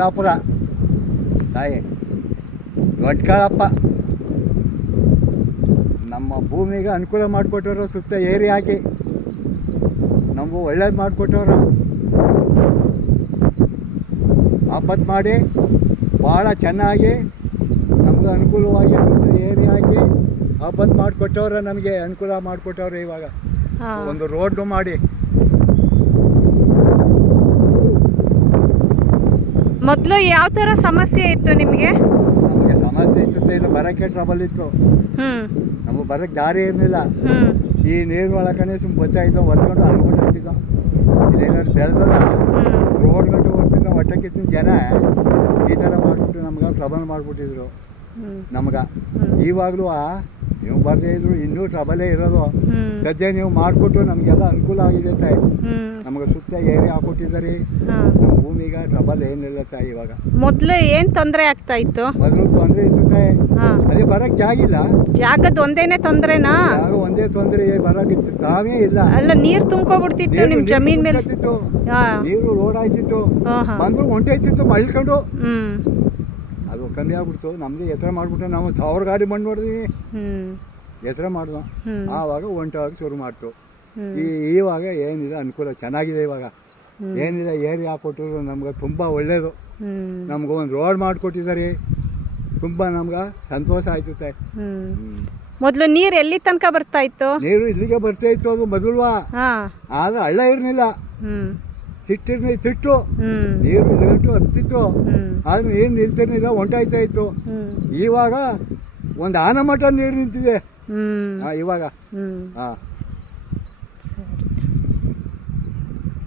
ಯಲ್ಲಾಪುರ ತಾಯಿ ದೊಡ್ಡಕಾಳಪ್ಪ ನಮ್ಮ ಭೂಮಿಗೆ ಅನುಕೂಲ ಮಾಡಿಕೊಟ್ಟವ್ರು, ಸುತ್ತ ಏರಿ ಹಾಕಿ ನಮಗೂ ಒಳ್ಳೇದು ಮಾಡಿಕೊಟ್ಟವ್ರು. ಆಪತ್ತು ಮಾಡಿ ಭಾಳ ಚೆನ್ನಾಗಿ ನಮ್ಗೆ ಅನುಕೂಲವಾಗಿ ಸುತ್ತ ಏರಿ ಹಾಕಿ ಆಪತ್ತು ಮಾಡಿಕೊಟ್ಟವ್ರೆ, ನಮಗೆ ಅನುಕೂಲ ಮಾಡಿಕೊಟ್ಟವ್ರೆ. ಇವಾಗ ಒಂದು ರೋಡ್ನು ಮಾಡಿ. ಮೊದಲು ಯಾವ ಥರ ಸಮಸ್ಯೆ ಇತ್ತು ನಿಮಗೆ? ನಮಗೆ ಸಮಸ್ಯೆ ಇತ್ತು, ಇಲ್ಲ ಬರೋಕ್ಕೆ ಟ್ರಬಲ್ ಇತ್ತು. ನಮಗೆ ಬರೋಕ್ಕೆ ದಾರಿ ಇರಲಿಲ್ಲ. ಈ ನೀರು ಒಳಕನೆ ಸುಮ್ಮ ಬರ್ತಾಯಿದ್ದೋ, ಹೊತ್ಕೊಂಡು ಅಲ್ಕೊಂಡು ಹೋಗ್ತಿದ್ದೋ. ಇಲ್ಲೇನಾದ್ರು ಬೆಳೆದಲ್ಲ ರೋಡ್ ಗಂಟು ಹೋಗ್ತಿದ್ದ ಹೊಟ್ಟಕ್ಕಿತ್ತಿನ ಜನ ಈ ಥರ ಮಾಡಿಬಿಟ್ಟು ನಮ್ಗೆ ಟ್ರಬಲ್ ಮಾಡಿಬಿಟ್ಟಿದ್ರು ನಮ್ಗೆ. ಇವಾಗಲೂ ನೀವು ಬರದೇ ಇದ್ರು ಇನ್ನೂ ಟ್ರಬಲೇ ಇರೋದು. ಸದ್ಯ ನೀವು ಮಾಡಿಕೊಟ್ಟು ನಮಗೆಲ್ಲ ಅನುಕೂಲ ಆಗಿದೆ ತಾಯಿ. ನಮಗೆ ಸುತ್ತ ಏರಿ ಹಾಕೊಟ್ಟಿದ್ದಾರೆ. ನಮ್ಮ ಭೂಮಿಗೆ ಟ್ರಬಲ್ ಏನಿಲ್ಲ ತಾಯಿ. ಇವಾಗ ಮೊದಲು ಏನು ತೊಂದರೆ ಆಗ್ತಾ ಇತ್ತು? ಮೊದಲು ತೊಂದರೆ ಇತ್ತು ತಾಯಿ, ಅದೇ ಬರಕ್ಕೆ ಜಾಗಿಲ್ಲ. ಜಾಗದ ಒಂದೇನೆ ತೊಂದರೆನಾ? ಜಾಗ ಒಂದೇ ತೊಂದರೆ, ಬರೋಕ್ಕಿತ್ತು ತಾವೇ ಇಲ್ಲ. ಅಲ್ಲ, ನೀರು ತುಂಬ್ಕೊಬಿಡ್ತಿತ್ತು ನಿಮ್ಮ ಜಮೀನ್ ಮೇಲೆ. ನೀರು ರೋಡ್ ಆಯ್ತಿತ್ತು, ಬಂದ್ರು ಹೊಂಟೈತಿತ್ತು ಮಳ್ಕೊಂಡು. ಅದು ಕಮ್ಮಿ ಆಗ್ಬಿಡ್ತು. ನಮ್ದು ಎತ್ತರ ಮಾಡ್ಬಿಟ್ಟು ನಾವು 1000 ಗಾಡಿ ಮಣ್ಣು ನೋಡಿದ್ವಿ, ಎತ್ತರ ಮಾಡ್ದು. ಆವಾಗ ಹೊಂಟಾಗಿ ಶುರು ಮಾಡ್ತು. ಇವಾಗ ಏನಿಲ್ಲ, ಅನುಕೂಲ ಚೆನ್ನಾಗಿದೆ. ಇವಾಗ ಏನಿಲ್ಲ, ಏರಿ ಹಾಕೊಟ್ಟಿದ್ರು ನಮ್ಗೆ ತುಂಬ ಒಳ್ಳೇದು. ನಮ್ಗೆ ಒಂದು ರೋಡ್ ಮಾಡಿಕೊಟ್ಟಿದ್ದಾರೆ, ತುಂಬ ನಮ್ಗೆ ಸಂತೋಷ ಆಯ್ತು. ಮೊದಲು ನೀರು ಎಲ್ಲಿ ತನಕ ಬರ್ತಾ ಇತ್ತು? ನೀರು ಇಲ್ಲಿಗೆ ಬರ್ತಾ ಇತ್ತು. ಅದು ಮೊದಲ್ವಾ, ಆದ್ರೆ ಹಳ್ಳ ಇರಲಿಲ್ಲ, ತಿಟ್ಟು ನೀರು ಇಲ್ಲಿಗಂಟು ಹತ್ತಿತ್ತು. ಆದ್ರೆ ನೀರು ನಿಲ್ತಿರ್ಲಿಲ್ಲ, ಹೊಂಟಾಯ್ತಾ ಇತ್ತು. ಇವಾಗ ಒಂದು ಆನಮಠ ನೀರು ನಿಂತಿದೆ ಇವಾಗ.